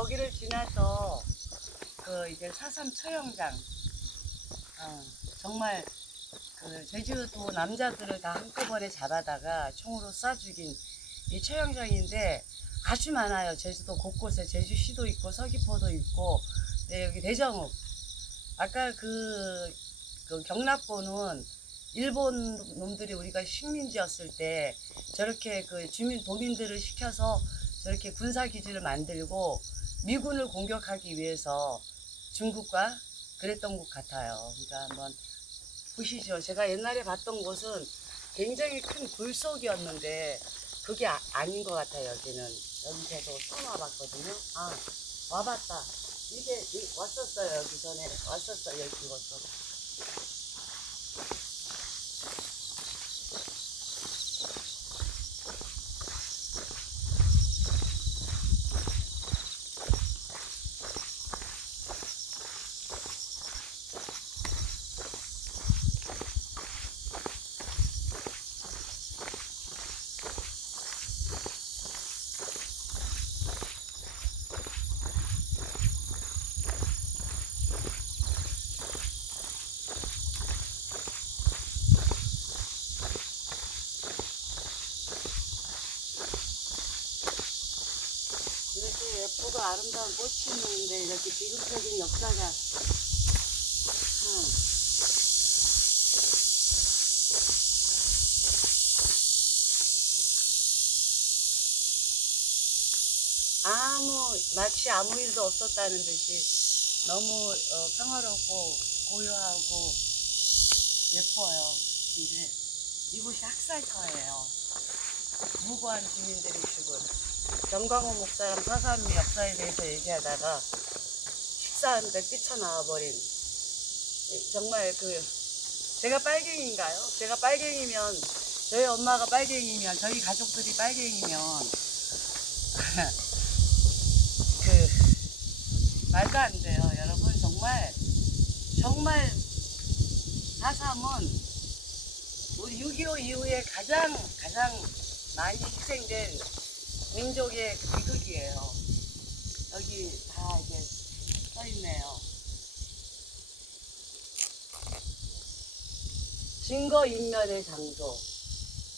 거기를 지나서 이제 사삼 처형장, 정말 제주도 남자들을 다 한꺼번에 잡아다가 총으로 쏴 죽인 이 처형장인데 아주 많아요. 제주도 곳곳에 제주시도 있고 서귀포도 있고, 네, 여기 대정읍. 아까 그 경락고는 일본 놈들이 우리가 식민지였을 때 저렇게 도민들을 시켜서 저렇게 군사기지를 만들고 미군을 공격하기 위해서 중국과 그랬던 것 같아요. 그러니까 한번 보시죠. 제가 옛날에 봤던 곳은 굉장히 큰 굴속이었는데 그게 아닌 것 같아요. 여기는. 여기서도 처음 와봤거든요. 와봤다. 이게 왔었어요. 여기 전에 왔었어요. 여기 이것도. 이렇게 예쁘고 아름다운 꽃이 있는데 이렇게 비극적인 역사가 마치 아무 일도 없었다는 듯이 너무 평화롭고 고요하고 예뻐요. 근데 이곳이 학살터예요. 무고한 주민들이 죽은. 정광훈 목사랑 사삼 역사에 대해서 얘기하다가 식사하는데 뛰쳐나와버린, 정말 제가 빨갱이인가요? 제가 빨갱이면, 저희 엄마가 빨갱이면, 저희 가족들이 빨갱이면 말도 안 돼요. 여러분, 정말 사삼은 우리 6.25 이후에 가장 많이 희생된 민족의 비극이에요. 여기 다 이제 써있네요. 증거인멸의 장소.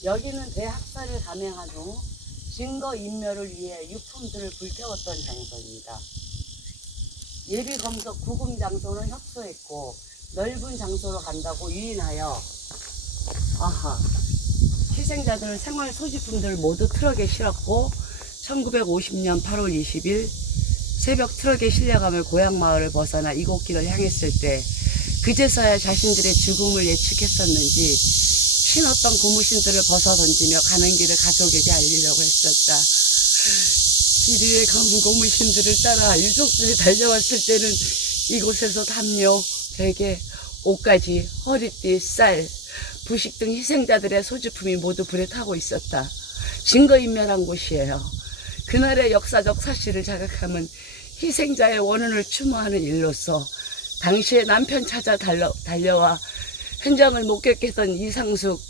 여기는 대학살을 감행한 후 증거인멸을 위해 유품들을 불태웠던 장소입니다. 예비검석 구금 장소는 협소했고 넓은 장소로 간다고 유인하여 희생자들 생활 소지품들을 모두 트럭에 실었고 1950년 8월 20일 새벽 트럭에 실려가며 고향 마을을 벗어나 이곡길을 향했을 때 그제서야 자신들의 죽음을 예측했었는지 신었던 고무신들을 벗어 던지며 가는 길을 가족에게 알리려고 했었다. 길 위에 검은 고무신들을 따라 유족들이 달려왔을 때는 이곳에서 담요, 베개, 옷가지, 허리띠, 쌀, 부식 등 희생자들의 소지품이 모두 불에 타고 있었다. 증거인멸한 곳이에요. 그날의 역사적 사실을 자각하면 희생자의 원혼을 추모하는 일로서 당시에 남편 찾아 달려와 현장을 목격했던 이상숙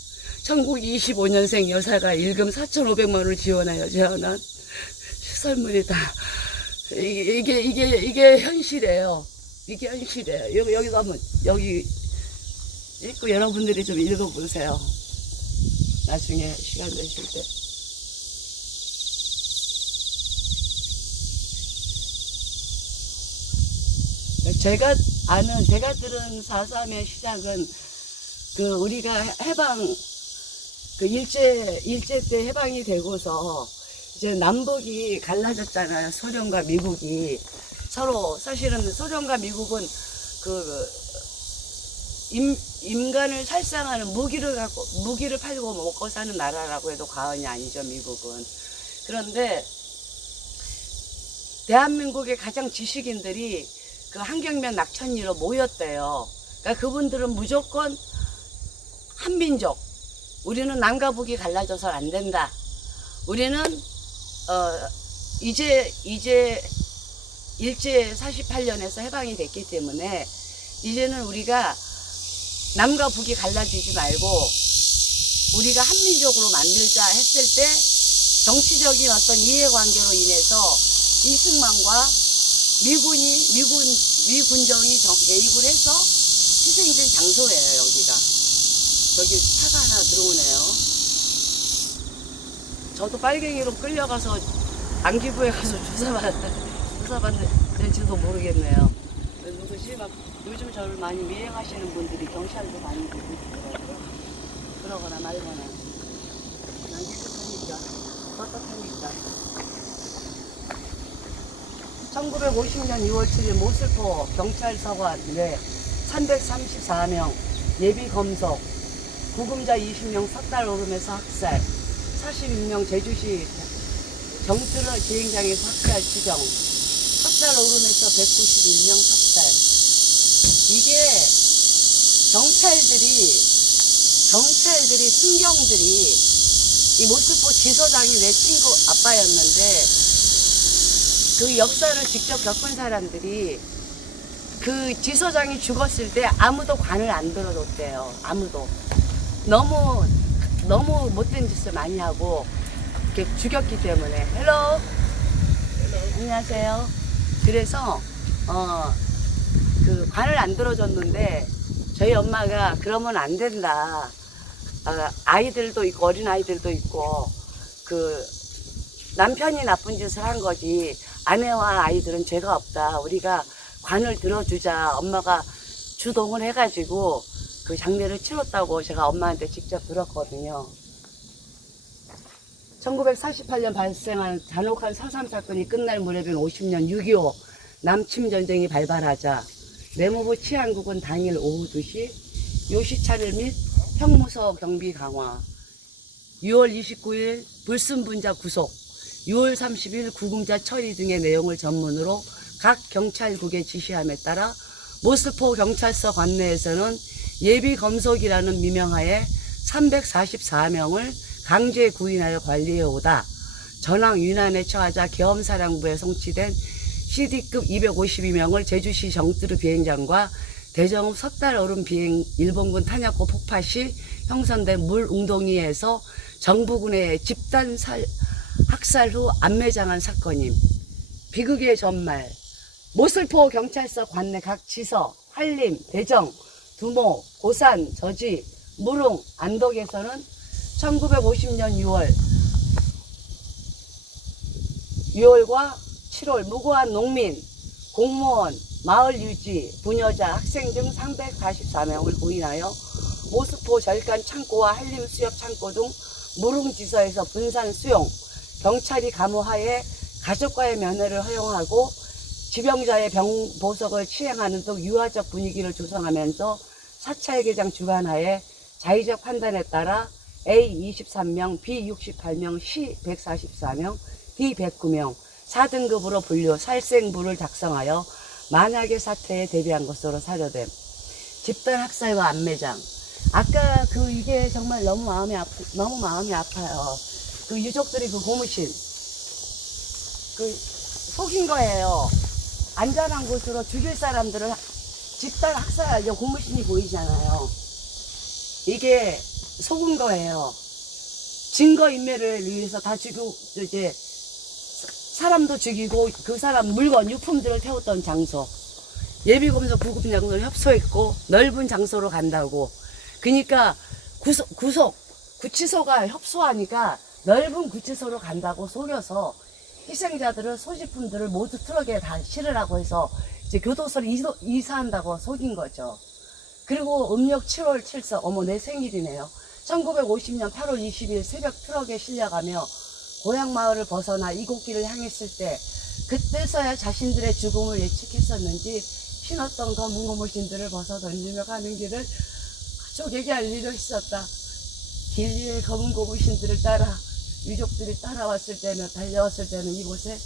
1925년생 여사가 일금 4,500만 원을 지원하여 재현한 시설물이다. 이게 현실이에요. 이게 현실이에요. 여기도 한번 여기 읽고 여러분들이 좀 읽어보세요. 나중에 시간 되실 때. 제가 들은 4.3의 시작은 우리가 해방, 일제 때 해방이 되고서 이제 남북이 갈라졌잖아요. 소련과 미국이. 서로, 사실은 소련과 미국은 인간을 살상하는 무기를 팔고 먹고 사는 나라라고 해도 과언이 아니죠, 미국은. 그런데 대한민국의 가장 지식인들이 한경면 낙천리로 모였대요. 그러니까 그분들은 무조건 한민족. 우리는 남과 북이 갈라져서 안 된다. 우리는 이제 일제 48년에서 해방이 됐기 때문에 이제는 우리가 남과 북이 갈라지지 말고 우리가 한민족으로 만들자 했을 때 정치적인 어떤 이해관계로 인해서 이승만과 미군정이 개입을 해서 희생된 장소예요, 여기가. 저기 차가 하나 들어오네요. 저도 빨갱이로 끌려가서 안기부에 가서 조사받을지도 모르겠네요. 누구지? 막 요즘 저를 많이 미행하시는 분들이 경찰도 많이 보고 있더라고요. 그러거나 말거나. 난 깨끗하니까, 떳떳하니까. 1950년 6월 7일 모슬포 경찰서관 내 334명 예비 검속, 구금자 20명 삭달 오름에서 학살, 41명 제주시 정트러 비행장에서 학살 추정, 삭달 오름에서 191명 삭살. 이게 경찰들이 순경들이 이 모슬포 지서장이 내 친구 아빠였는데 그 역사를 직접 겪은 사람들이 그 지서장이 죽었을 때 아무도 관을 안 들어줬대요. 아무도. 너무 못된 짓을 많이 하고 이렇게 죽였기 때문에. 헬로. 안녕하세요. 그래서 그 관을 안 들어줬는데 저희 엄마가 그러면 안 된다. 아이들도 있고 어린 아이들도 있고 그 남편이 나쁜 짓을 한 거지 아내와 아이들은 죄가 없다. 우리가 관을 들어주자. 엄마가 주동을 해가지고 그 장례를 치렀다고 제가 엄마한테 직접 들었거든요. 1948년 발생한 잔혹한 서삼 사건이 끝날 무렵인 50년 6.25 남침 전쟁이 발발하자 내무부 치안국은 당일 오후 2시 요시차를 및 형무소 경비 강화, 6월 29일 불순분자 구속, 6월 30일 구금자 처리 등의 내용을 전문으로 각 경찰국의 지시함에 따라 모슬포 경찰서 관내에서는 예비 검속이라는 미명하에 344명을 강제 구인하여 관리해오다 전황 유난에 처하자 계엄사령부에 송치된 CD급 252명을 제주시 정뜨르 비행장과 대정읍 섣달 오름 비행 일본군 탄약고 폭파 시 형성된 물웅덩이에서 정부군의 집단 학살 후 안매장한 사건임. 비극의 전말. 모슬포 경찰서 관내 각 지서, 한림, 대정, 두모, 고산, 저지, 무릉, 안덕에서는 1950년 6월과 7월 무고한 농민, 공무원, 마을 유지, 부녀자, 학생 등 344명을 구인하여 모슬포 절간 창고와 한림 수협 창고 등 무릉지서에서 분산 수용, 경찰이 감호하에 가족과의 면회를 허용하고 지병자의 병보석을 시행하는 등 유화적 분위기를 조성하면서 사찰계장 주관하에 자의적 판단에 따라 A 23명, B 68명, C 144명, D 109명 4등급으로 분류 살생부를 작성하여 만약의 사태에 대비한 것으로 사료됨. 집단 학살과 안매장. 아까 이게 정말 너무 마음이 아파요. 그 유족들이 그 고무신 속인 거예요. 안전한 곳으로 죽일 사람들을 집단 학살, 고무신이 보이잖아요. 이게 속은 거예요. 증거인멸을 위해서 다 죽이고, 이제, 사람도 죽이고, 그 사람 물건, 유품들을 태웠던 장소. 예비검소 구급 장소를 협소했고, 넓은 장소로 간다고. 그러니까, 구치소가 협소하니까, 넓은 구치소로 간다고 속여서, 희생자들을, 소지품들을 모두 트럭에 다 실으라고 해서, 이제 교도소를 이사한다고 속인 거죠. 그리고 음력 7월 7일, 어머, 내 생일이네요. 1950년 8월 20일 새벽 트럭에 실려가며 고향 마을을 벗어나 이곡길을 향했을 때 그때서야 자신들의 죽음을 예측했었는지 신었던 검은 고무신들을 벗어 던지며 가는 길을 가족에게 알리려 했었다. 길 위에 검은 고무신들을 따라 유족들이 따라왔을 때는 달려왔을 때는 이곳에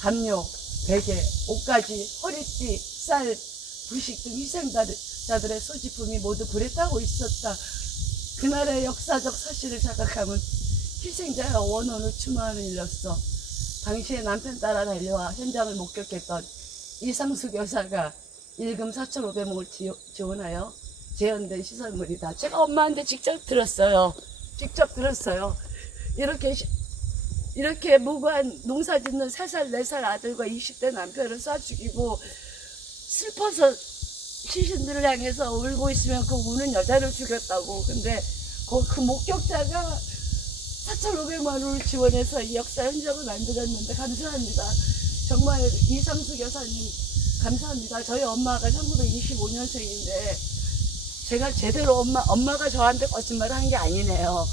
담요, 베개, 옷가지, 허리띠, 쌀, 부식 등 희생자들의 소지품이 모두 불에 타고 있었다. 그날의 역사적 사실을 자각하면 희생자의 원혼을 추모하는 일로서 당시에 남편 따라 달려와 현장을 목격했던 이상숙 여사가 일금 4,500원을 지원하여 재현된 시설물이다. 제가 엄마한테 직접 들었어요. 이렇게 이렇게 무고한 농사 짓는 3살, 4살 아들과 20대 남편을 쏴 죽이고 슬퍼서 시신들을 향해서 울고 있으면 그 우는 여자를 죽였다고. 근데 그 목격자가 4,500만 원을 지원해서 이 역사 흔적을 만들었는데 감사합니다. 정말 이상숙 여사님 감사합니다. 저희 엄마가 1925년생인데 제가 제대로 엄마가 저한테 거짓말을 한 게 아니네요.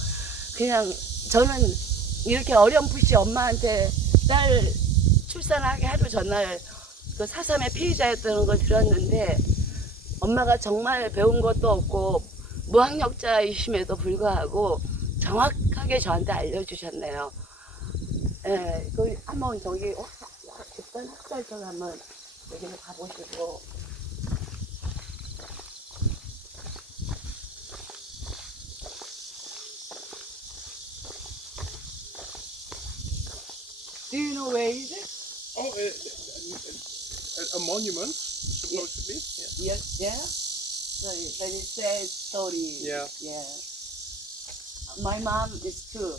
그냥 저는 이렇게 어렴풋이 엄마한테 딸 출산하기 하루 전날 그 4.3의 피해자였다는 걸 들었는데 엄마가 정말 배운 것도 없고 무학력자이심에도 불구하고 정확하게 저한테 알려주셨네요. 예, 그 한번 저기 어떤 학살전 한번 여기를 가보시고. Do you know where is it? Oh, a monument, supposedly. Yeah. Yes, yeah. So but it says story. Yeah. Yeah. My mom is two.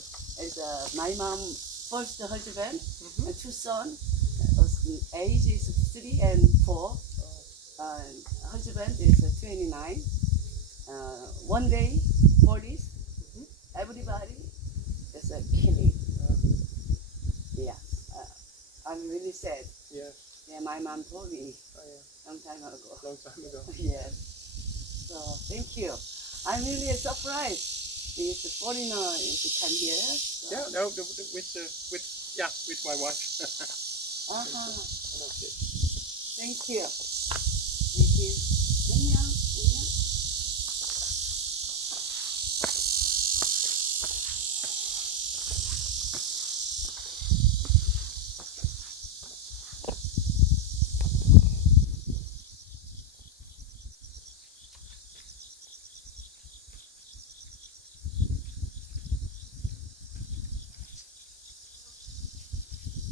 My mom first husband, and two sons. Age is 3 and 4. Husband is 29. One day, police, everybody is killing. Yeah. I'm really sad. Yeah. Yeah, my mom told me Oh, yeah. long time ago. Long time ago. Yes. So thank you. I'm really surprised. This foreigner is come here. So. Yeah. No, with my wife. Uh-huh. And our kids. Thank you. Thank you. 안녕. 안녕.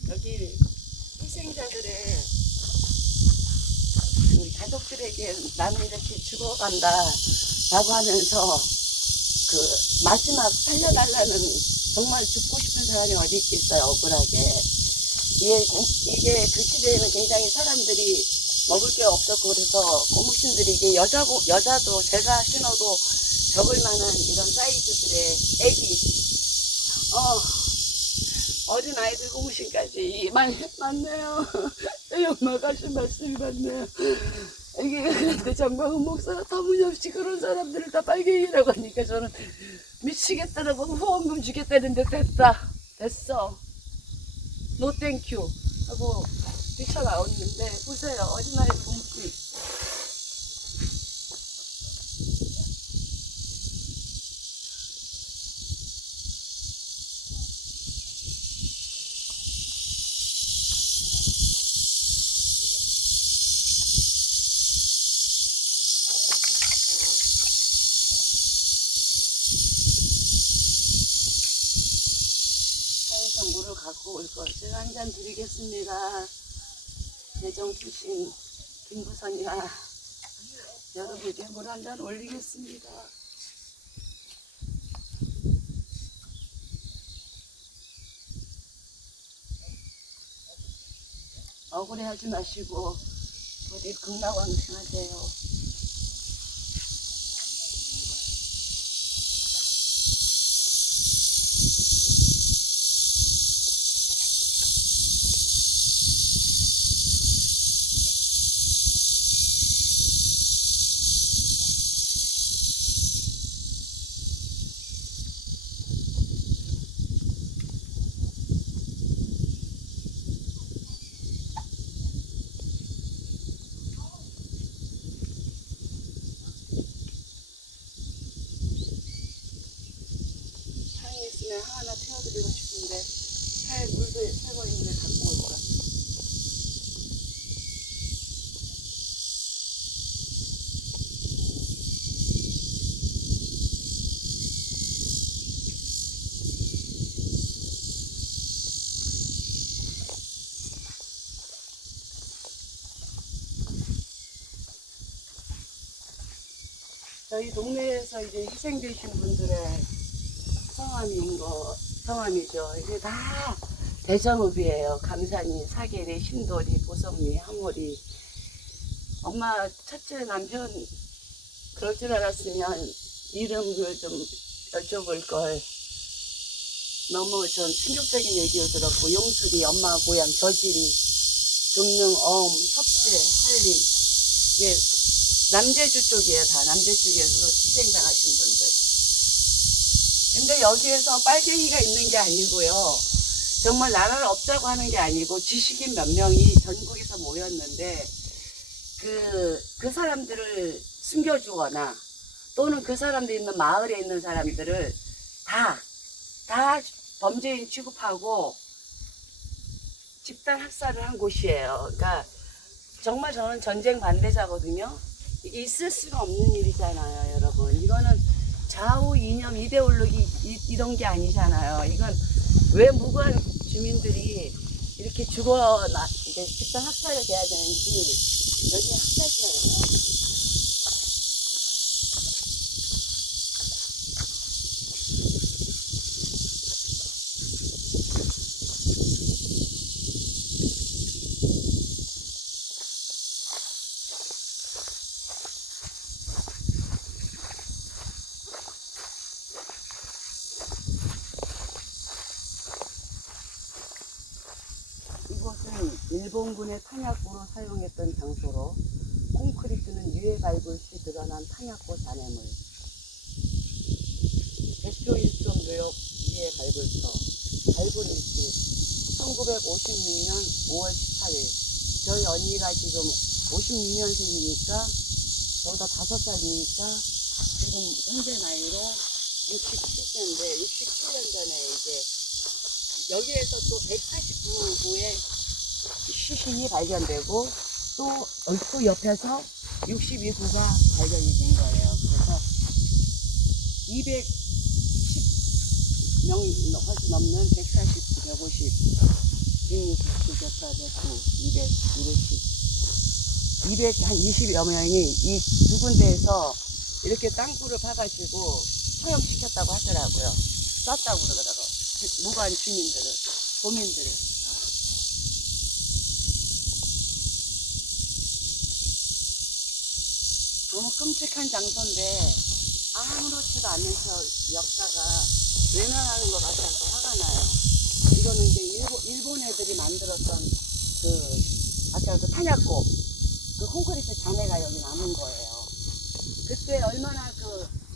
여기 희생자들의 그 가족들에게 나는 이렇게 죽어간다라고 하면서 그 마지막 살려달라는 정말 죽고 싶은 사람이 어디 있겠어요, 억울하게. 이게 그 시대에는 굉장히 사람들이 먹을 게 없었고 그래서 고무신들이 이게 여자도 제가 신어도 적을 만한 이런 사이즈들의 애기 어린 아이들 고무신까지 맞네요. 저희 엄마가 하신 말씀이 맞네요. 이게 그런데 정광훈 목사가 터무니없이 그런 사람들을 다 빨갱이라고 하니까 저는 미치겠다라고 후원금 주겠다는데 됐어. 노 땡큐 하고 뛰쳐나왔는데 보세요. 어린 아이들 고무신. 차에서 물을 갖고 올 것을 한 잔 드리겠습니다. 예정 출신 김부선이와 여러분께 물 한 잔 올리겠습니다. 억울해하지 마시고 부디 극락왕생하세요. 있으면 하나 태워드리고 싶은데 차에 물도 새고 있는데 갖고 올까? 저희 동네에서 이제 희생되신 분들의 성함인 거 성함이죠. 이게 다 대정읍이에요. 감산이, 사계리, 신도리, 보성리, 항오리. 엄마 첫째 남편 그럴 줄 알았으면 이름을 좀 여쭤볼 걸. 너무 전 충격적인 얘기를 들었고, 용수리, 엄마 고향 저지리, 금능, 어음, 협재, 한림. 이게 남제주 쪽이에요. 다 남제주 쪽에서 희생당하신 분들. 근데 여기에서 빨갱이가 있는 게 아니고요. 정말 나라를 없자고 하는 게 아니고 지식인 몇 명이 전국에서 모였는데 그 사람들을 숨겨주거나 또는 그 사람들이 있는 마을에 있는 사람들을 다 범죄인 취급하고 집단 학살을 한 곳이에요. 그러니까 정말 저는 전쟁 반대자거든요. 이게 있을 수가 없는 일이잖아요, 여러분. 이거는 좌우 이념 이데올로기 이런 게 아니잖아요. 이건 왜 무고한 주민들이 이렇게 이제 집단 학살이 돼야 되는지 여기 학살자예요. 이곳은 일본군의 탄약고로 사용했던 장소로 콘크리트는 유해 밟을 시 드러난 탄약고 잔해물, 대표 일종 묘역 유해 밟을터, 밟은 일치 1956년 5월 18일. 저희 언니가 지금 56년생이니까 저보다 5살이니까 지금 현재 나이로 67세인데 67년 전에 이제 여기에서 또 149구의 시신이 발견되고 또 옆에서 62구가 발견이 된 거예요. 그래서 210명이 훨씬 넘는 149, 150, 169, 109, 200, 210, 한 20여 명이 이 두 군데에서 이렇게 땅굴을 파가지고 처형시켰다고 하더라고요. 쐈다고 그러더라고요. 무관 주민들을, 도민들을. 너무 끔찍한 장소인데 아무렇지도 않으면서 역사가 외면하는 것 같아서 화가 나요. 이거는 이제 일본 애들이 만들었던 아까 그 탄약고, 그 콘크리트 잔해가 여기 남은 거예요. 그때 얼마나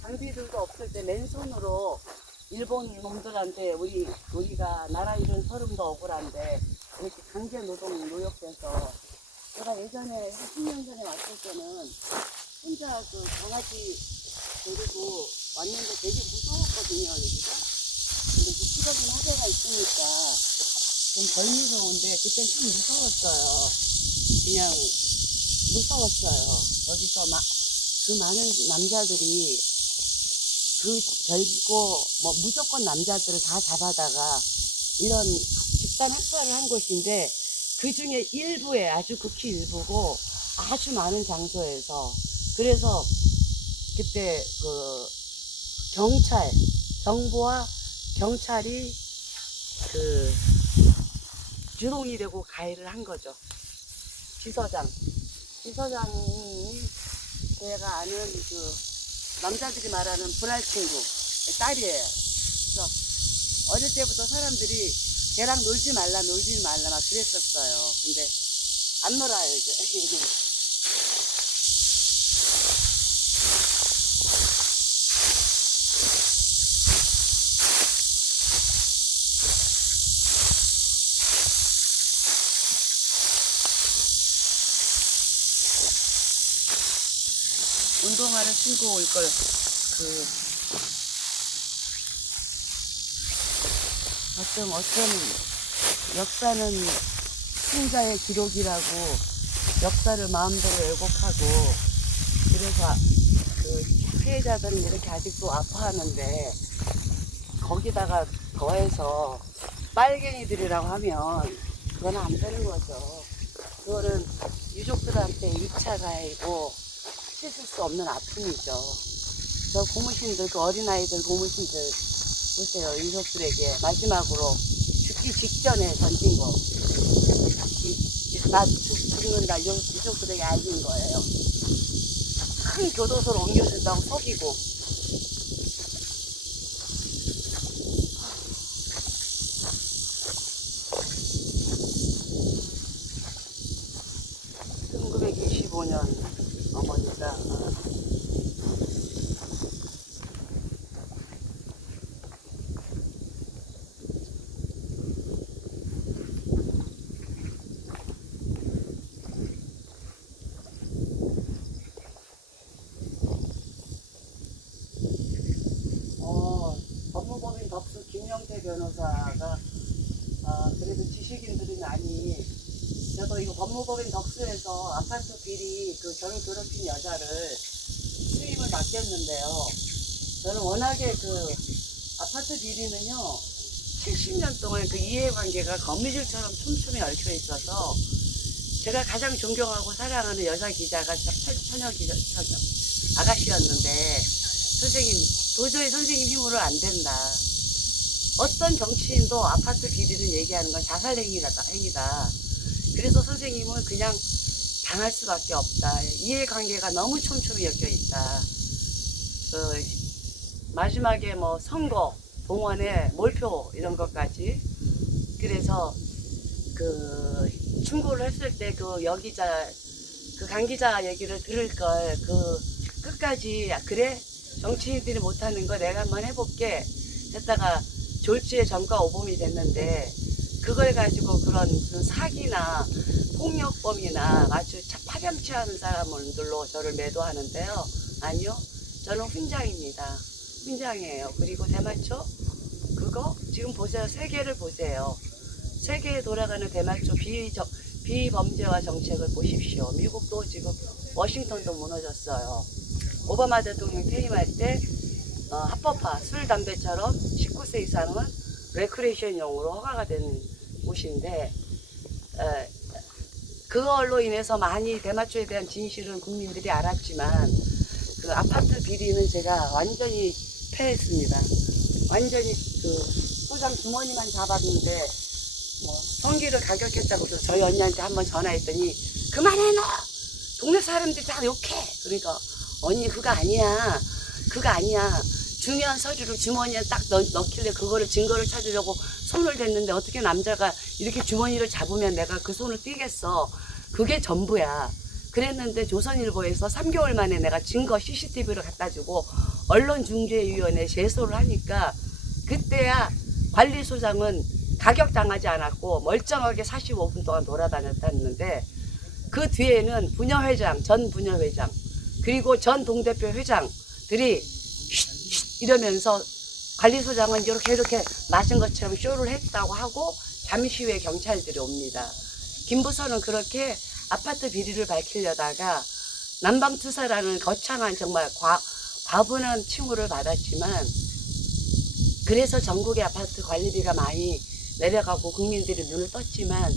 장비들도 없을 때 맨손으로 일본 놈들한테 우리가 나라 잃은 서름도 억울한데 이렇게 강제 노역돼서 제가 예전에 10년 전에 왔을 때는 혼자 강아지 데리고 왔는데 되게 무서웠거든요, 여기가. 근데 추적인 화재가 있으니까 좀 덜 무서운데 그땐 참 무서웠어요. 그냥 무서웠어요. 여기서 그 많은 남자들이 젊고 무조건 남자들을 다 잡아다가 이런 집단 학살을 한 곳인데 그 중에 일부에 아주 극히 일부고 아주 많은 장소에서 그래서 그때 정부와 경찰이 주동이 되고 가해를 한 거죠. 지서장이 제가 아는 남자들이 말하는 불알 친구 딸이에요. 그래서 어릴 때부터 사람들이 걔랑 놀지 말라 막 그랬었어요. 근데 안 놀아요 이제. 운동화를 신고 올 걸. 어떤 역사는 승자의 기록이라고 역사를 마음대로 왜곡하고 그래서 피해자들은 이렇게 아직도 아파하는데 거기다가 더해서 빨갱이들이라고 하면 그건 안 되는 거죠. 그거는 유족들한테 2차 가해이고 씻을 수 없는 아픔이죠. 저 고무신들, 어린아이들 고무신들 보세요. 유족들에게 마지막으로 죽기 직전에 던진 거. 나 죽는다. 유족들에게 알린 거예요. 큰 교도소로 옮겨준다고 속이고. (1925년) 어머니가 법무법인 덕수 김영태 변호사가 그래도 지식인들이 많이 저도 이거 법무법인 덕수에서 아파트 비리 그 저를 괴롭힌 여자를 수임을 맡겼는데요. 저는 워낙에 그 아파트 비리는요 70년 동안 그 이해관계가 거미줄처럼 촘촘히 얽혀 있어서 제가 가장 존경하고 사랑하는 여자 기자가 처녀 기자 아가씨였는데 선생님 도저히 선생님 힘으로 안 된다. 어떤 정치인도 아파트 비리를 얘기하는 건 자살 행위다. 그래서 선생님은 그냥 당할 수밖에 없다. 이해관계가 너무 촘촘히 엮여 있다. 마지막에 뭐 선거, 동원회, 몰표 이런 것까지. 그래서 그 충고를 했을 때 그 여기자 그 강기자 얘기를 들을 걸 끝까지 그래 정치인들이 못하는 거 내가 한번 해볼게 했다가 졸지에 전과 오범이 됐는데 그걸 가지고 그런 무슨 사기나 폭력범이나 마치 파렴치하는 사람들로 저를 매도하는데요. 아니요. 저는 훈장입니다. 훈장이에요. 그리고 대마초 그거 지금 보세요. 세계를 보세요. 세계에 돌아가는 대마초 비범죄화 정책을 보십시오. 미국도 지금 워싱턴도 무너졌어요. 오바마 대통령 퇴임할 때 합법화 술 담배처럼 19세 이상은 레크레이션용으로 허가가 된 곳인데 그걸로 인해서 많이 대마초에 대한 진실은 국민들이 알았지만 그 아파트 비리는 제가 완전히 패했습니다. 완전히 그 소장 주머니만 잡았는데 뭐 성기를 가격했다고 해서 저희 언니한테 한번 전화했더니 그만해 너! 동네 사람들이 다 욕해. 그러니까 언니 그거 아니야. 중요한 서류를 주머니에 딱 넣길래 그거를 증거를 찾으려고 손을 댔는데 어떻게 남자가 이렇게 주머니를 잡으면 내가 그 손을 떼겠어. 그게 전부야. 그랬는데 조선일보에서 3개월 만에 내가 증거 CCTV를 갖다주고 언론중재위원회에 제소를 하니까 그때야 관리소장은 가격당하지 않았고 멀쩡하게 45분 동안 돌아다녔다는데 그 뒤에는 부녀회장, 전 부녀회장 그리고 전 동대표 회장들이 쉿 이러면서 관리소장은 이렇게 마신 것처럼 쇼를 했다고 하고 잠시 후에 경찰들이 옵니다. 김부선은 그렇게 아파트 비리를 밝히려다가 남방투사라는 거창한 정말 과분한 칭호를 받았지만 그래서 전국의 아파트 관리비가 많이 내려가고 국민들이 눈을 떴지만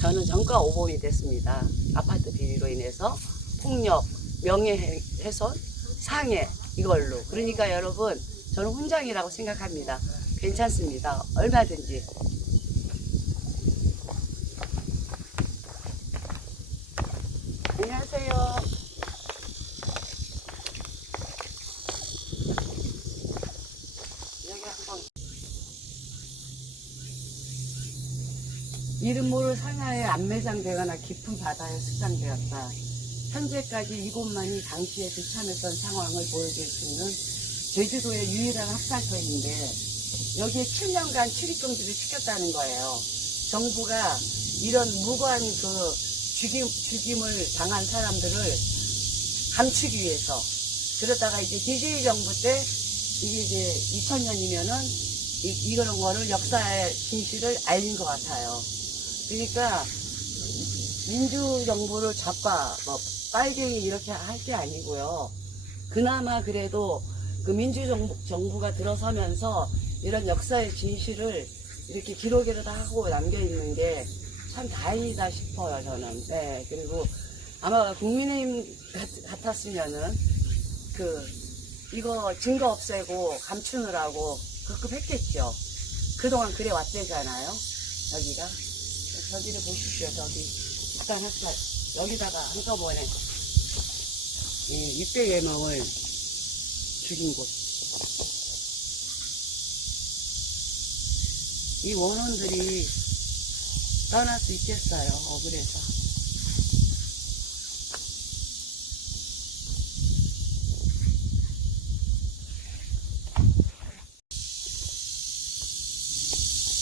저는 전과 오범이 됐습니다. 아파트 비리로 인해서 폭력, 명예훼손, 상해 이걸로. 그러니까 여러분 저는 훈장이라고 생각합니다. 괜찮습니다. 얼마든지. 안녕하세요. 여기 한번 이름 모를 상하에 안매장되거나 깊은 바다에 수장되었다. 현재까지 이곳만이 당시에 비참했던 상황을 보여줄 수 있는 제주도의 유일한 학살소인데 여기에 7년간 출입금지를 시켰다는 거예요. 정부가 이런 무고한 그 죽임을 당한 사람들을 감추기 위해서. 그러다가 이제 DJ 정부 때 이게 이제 2000년이면은 이런 거를 역사의 진실을 알린 것 같아요. 그러니까 민주정부를 잡아 뭐 빨갱이 이렇게 할 게 아니고요. 그나마 그래도 그 민주정부가 들어서면서 이런 역사의 진실을 이렇게 기록이라도 하고 남겨있는 게 참 다행이다 싶어요, 저는. 네, 그리고 아마 국민의힘 같았으면은 이거 증거 없애고 감추느라고 급급했겠죠. 그동안 그래 왔대잖아요. 여기가. 저기를 보십시오. 저기 집단 학살. 여기다가 한꺼번에 600여 명을 죽인 곳. 이 원혼들이 떠날 수 있겠어요. 억울해서.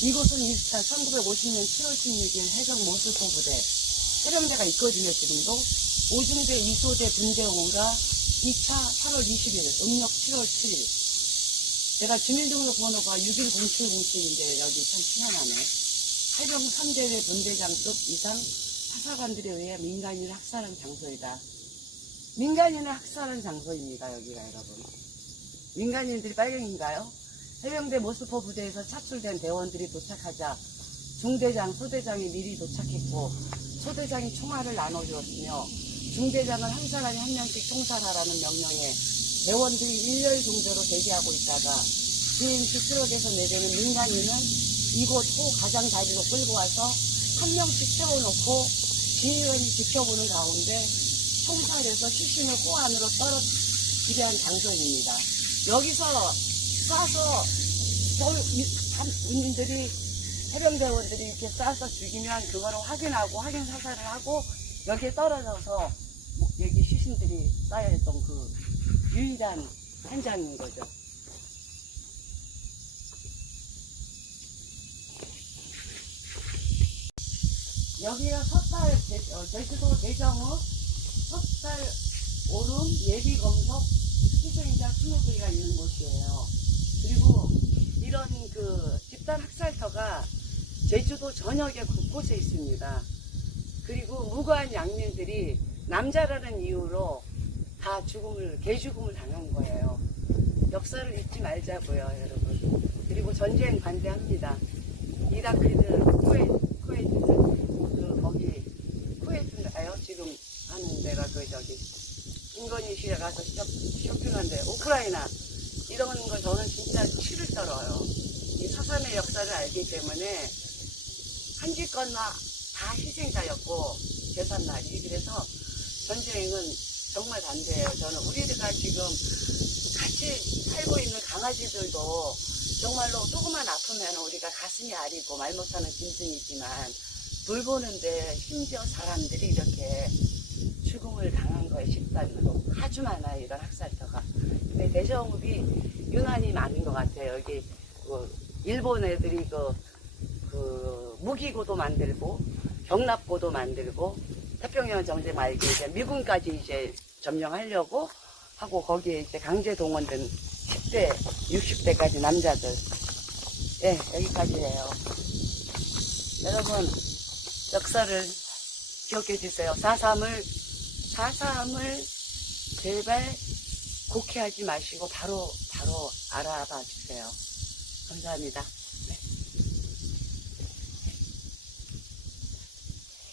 이곳은 1950년 7월 16일 해병 모슬포 부대 해병대가 있거든요. 지금도 오중대 2소대 분대호가 2차 8월 20일 음력 7월 7일 제가 주민등록번호가 610707인데 여기 참 희한하네. 해병 3대대 분대장급 이상 사사관들에 의해 민간인을 학살한 장소이다. 민간인을 학살한 장소입니다. 여기가 여러분. 민간인들이 빨갱인가요? 해병대 모스포 부대에서 차출된 대원들이 도착하자 중대장, 소대장이 미리 도착했고 소대장이 총알을 나눠주었으며 중대장은 한 사람이 한 명씩 총살하라는 명령에 대원들이 일렬 종조로 대기하고 있다가 GMC 트럭에서 내리는 민간인은 이곳 호 가장 다리로 끌고 와서 한 명씩 세워놓고 지휘원이 지켜보는 가운데 총살해서 시신을 호 안으로 떨어지게 한 장소입니다. 여기서 쏴서 군인들이 해병대원들이 이렇게 쏴서 죽이면 그거를 확인하고 확인 사살을 하고 여기에 떨어져서 여기 시신들이 쌓여있던 그 유일한 현장인 거죠. 여기가 섣달 제주도 대정읍 섣달 오름 예비검석 희생자 20개가 있는 곳이에요. 그리고 이런 그 집단 학살터가 제주도 전역에 곳곳에 있습니다. 그리고 무고한 양민들이 남자라는 이유로 다 개죽음을 당한 거예요. 역사를 잊지 말자고요, 여러분. 그리고 전쟁 반대합니다. 이라크는 쿠웨이트, 거기, 쿠웨이트인가요? 지금 하는 데가 김건희 씨가 가서 쇼핑한데, 우크라이나. 이런 걸 저는 진짜 치를 떨어요. 이 사삼의 역사를 알기 때문에 한집건나 다 희생자였고 재산날이. 그래서 전쟁은 정말 반대예요. 저는 우리가 지금 같이 살고 있는 강아지들도 정말로 조금만 아프면 우리가 가슴이 아리고 말 못하는 짐승이지만 돌보는데 심지어 사람들이 이렇게 죽음을 당한 거예요. 집단으로. 아주 많아요. 이런 학살터가. 근데 대정읍이 유난히 많은 것 같아요. 여기 일본 애들이 무기고도 만들고 경납고도 만들고 태평양 전쟁 말기 이제 미군까지 이제 점령하려고 하고 거기에 이제 강제 동원된 10대, 60대까지 남자들. 예, 여기까지예요. 여러분 역사를 기억해 주세요. 4.3을 제발 곡해하지 마시고 바로 알아봐 주세요. 감사합니다.